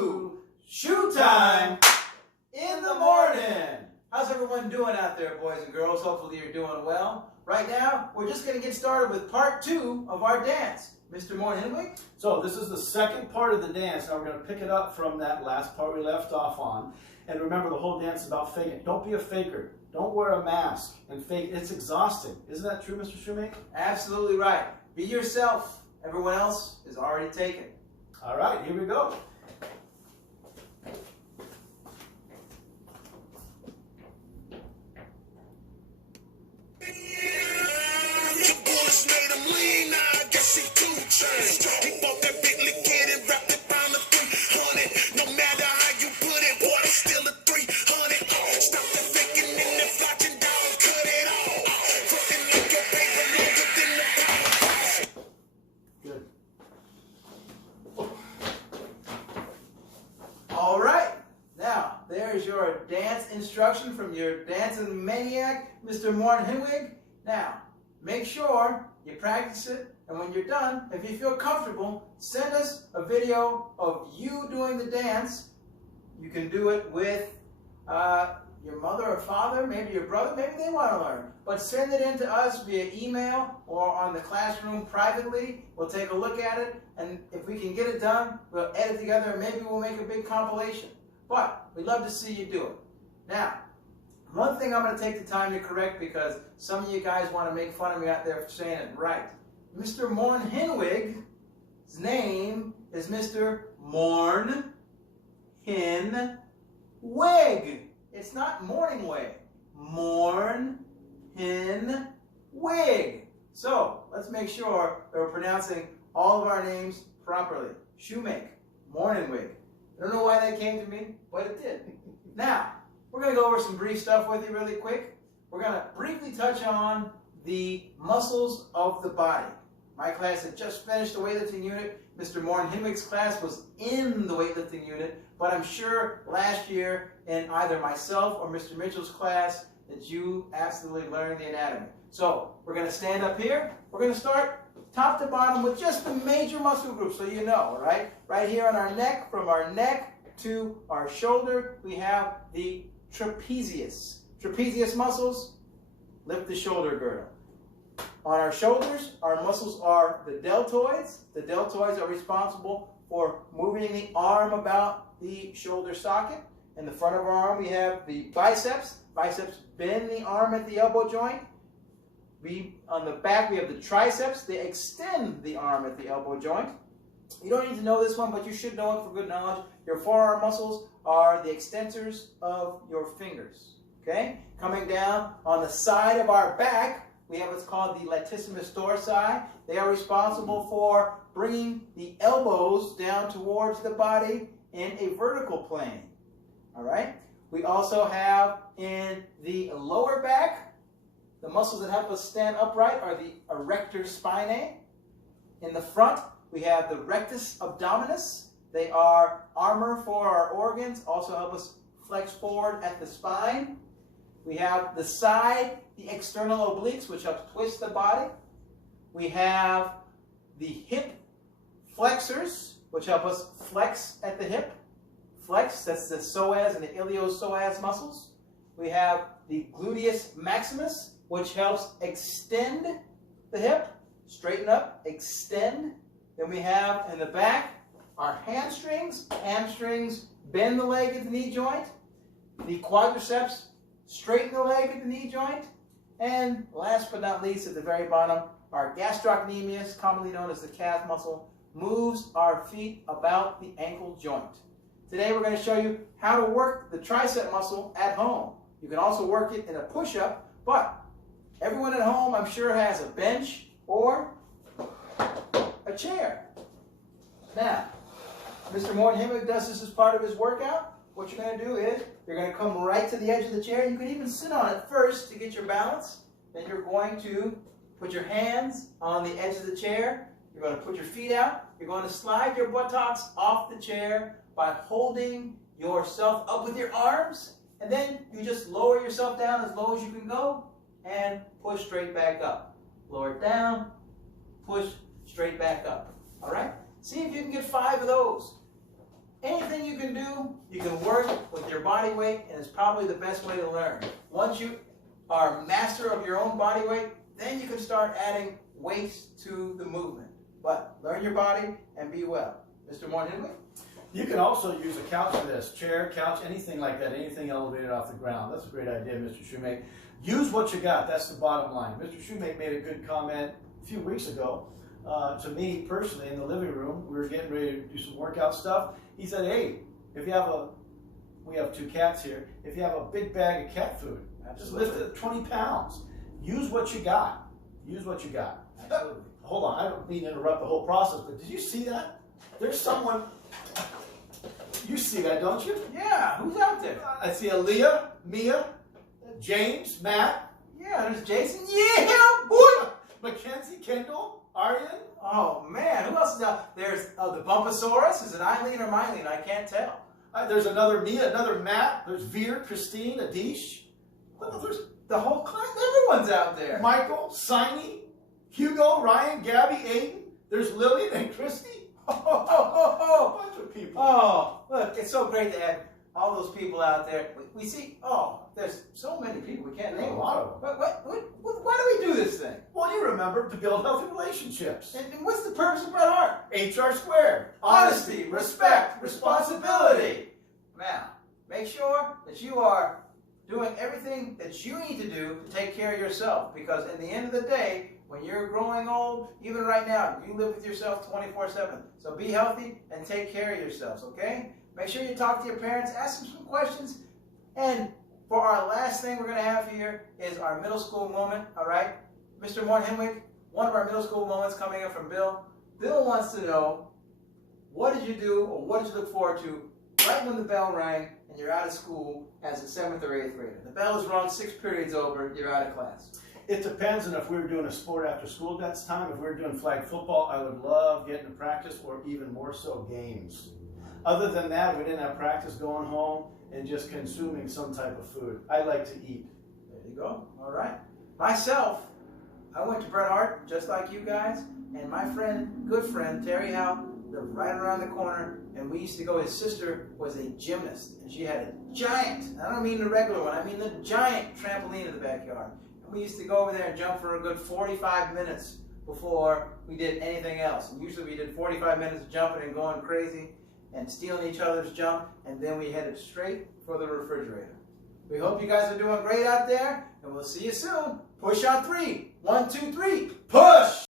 to Shoe Time in the Morning. How's everyone doing out there, boys and girls? Hopefully you're doing well. Right now, we're just going to get started with part 2 of our dance. Mr. Moore-Henwig? So this is the second part of the dance. Now we're going to pick it up from that last part we left off on. And remember, the whole dance is about faking. Don't be a faker. Don't wear a mask and fake. It's exhausting. Isn't that true, Mr. Shoemaker? Absolutely right. Be yourself. Everyone else is already taken. All right, here we go. He bought that Bentley kid and wrapped it round the 300. No matter how you put it, boy, it's still a 300. Stop the faking and the flashing down, cut it all. Frontin' like your paper longer than the power. Good. All right. Now, there's your dance instruction from your dancing maniac, Mr. Moore-Henwig. Now, make sure you practice it. And when you're done, if you feel comfortable, send us a video of you doing the dance. You can do it with your mother or father, maybe your brother, maybe they want to learn. But send it in to us via email or on the classroom privately. We'll take a look at it, and if we can get it done, we'll edit together, and maybe we'll make a big compilation. But we'd love to see you do it. Now, one thing I'm going to take the time to correct, because some of you guys want to make fun of me out there for saying it right. Mr. Moore-Henwig's name is Mr. Moore-Henwig. It's not Morningwig. Moore-Henwig. So, let's make sure that we're pronouncing all of our names properly. Shoemake, Moore-Henwig. I don't know why that came to me, but it did. Now, we're going to go over some brief stuff with you really quick. We're going to briefly touch on the muscles of the body. My class had just finished the weightlifting unit. Mr. Moore-Henwig's class was in the weightlifting unit, but I'm sure last year in either myself or Mr. Mitchell's class that you absolutely learned the anatomy. So we're going to stand up here. We're going to start top to bottom with just the major muscle groups so you know, all right? Right here on our neck, from our neck to our shoulder, we have the trapezius. Trapezius muscles, lift the shoulder girdle. On our shoulders, our muscles are the deltoids. The deltoids are responsible for moving the arm about the shoulder socket. In the front of our arm, we have the biceps. Biceps bend the arm at the elbow joint. On the back, we have the triceps. They extend the arm at the elbow joint. You don't need to know this one, but you should know it for good knowledge. Your forearm muscles are the extensors of your fingers. Okay? Coming down on the side of our back, we have what's called the latissimus dorsi. They are responsible for bringing the elbows down towards the body in a vertical plane. All right? We also have in the lower back, the muscles that help us stand upright are the erector spinae. In the front, we have the rectus abdominis. They are armor for our organs, also help us flex forward at the spine. We have the side, the external obliques, which helps twist the body. We have the hip flexors, which help us flex at the hip. Flex, that's the psoas and the iliopsoas muscles. We have the gluteus maximus, which helps extend the hip, straighten up, extend. Then we have in the back our hamstrings. Hamstrings bend the leg at the knee joint. The quadriceps straighten the leg at the knee joint. And last but not least, at the very bottom, our gastrocnemius, commonly known as the calf muscle, moves our feet about the ankle joint. Today we're going to show you how to work the tricep muscle at home. You can also work it in a push-up, but everyone at home, I'm sure, has a bench or a chair. Now, Mr. Moore-Henwig does this as part of his workout. What you're going to do is you're going to come right to the edge of the chair. You can even sit on it first to get your balance. Then you're going to put your hands on the edge of the chair. You're going to put your feet out. You're going to slide your buttocks off the chair by holding yourself up with your arms. And then you just lower yourself down as low as you can go and push straight back up. Lower it down, push straight back up. All right? See if you can get 5 of those. anything you can do, you can work with your body weight, and it's probably the best way to learn. Once you are master of your own body weight, then you can start adding weights to the movement. But learn your body and be well. Mr. Morton-Henley? You can also use a couch for this. Chair, couch, anything like that, anything elevated off the ground. That's a great idea, Mr. Shoemake. Use what you got. That's the bottom line. Mr. Shoemake made a good comment a few weeks ago to me personally in the living room. We were getting ready to do some workout stuff. He said, hey, if you have we have 2 cats here, if you have a big bag of cat food, just lift it 20 pounds. Use what you got. Use what you got. Absolutely. Hold on, I don't mean to interrupt the whole process, but did you see that? There's someone, you see that, don't you? Yeah, who's out there? I see Aaliyah, Mia, James, Matt, Yeah, there's Jason. Yeah, boy! Mackenzie, Kendall, Aryan. Oh, man, who else is out? There's the Bumposaurus. Is it Eileen or Mylene? I can't tell. There's another Mia, another Matt. There's Veer, Christine, Adish. There's The whole class, everyone's out there. Michael, Siney, Hugo, Ryan, Gabby, Aiden. There's Lillian and Christy. A bunch of people. Oh, look, it's so great to have all those people out there. We see, there's so many people we can't name. A lot of them. Why do we do this thing? Well, you remember to build healthy relationships. And what's the purpose of Bret Hart? HR squared. Honesty, respect, responsibility. Now, make sure that you are doing everything that you need to do to take care of yourself. Because in the end of the day, when you're growing old, even right now, you live with yourself 24/7. So be healthy and take care of yourselves, okay? Make sure you talk to your parents, ask them some questions. And for our last thing we're going to have here is our middle school moment, all right? Mr. Morton-Henwick, one of our middle school moments coming in from Bill. Bill wants to know, what did you do or what did you look forward to right when the bell rang and you're out of school as a 7th or 8th grader? The bell is rung, 6 periods over, you're out of class. It depends on if we were doing a sport after school that's time. If we were doing flag football, I would love getting to practice, or even more so games. Other than that, we didn't have practice, going home and just consuming some type of food. I like to eat. There you go. All right. Myself, I went to Bret Hart just like you guys, and my friend, good friend, Terry Howe, lived right around the corner, and we used to go. His sister was a gymnast, and she had a giant, I don't mean the regular one, I mean the giant trampoline in the backyard. And we used to go over there and jump for a good 45 minutes before we did anything else. And usually we did 45 minutes of jumping and going crazy and stealing each other's junk, and then we headed straight for the refrigerator. We hope you guys are doing great out there, and we'll see you soon. Push on 3. 1, 2, 3. Push!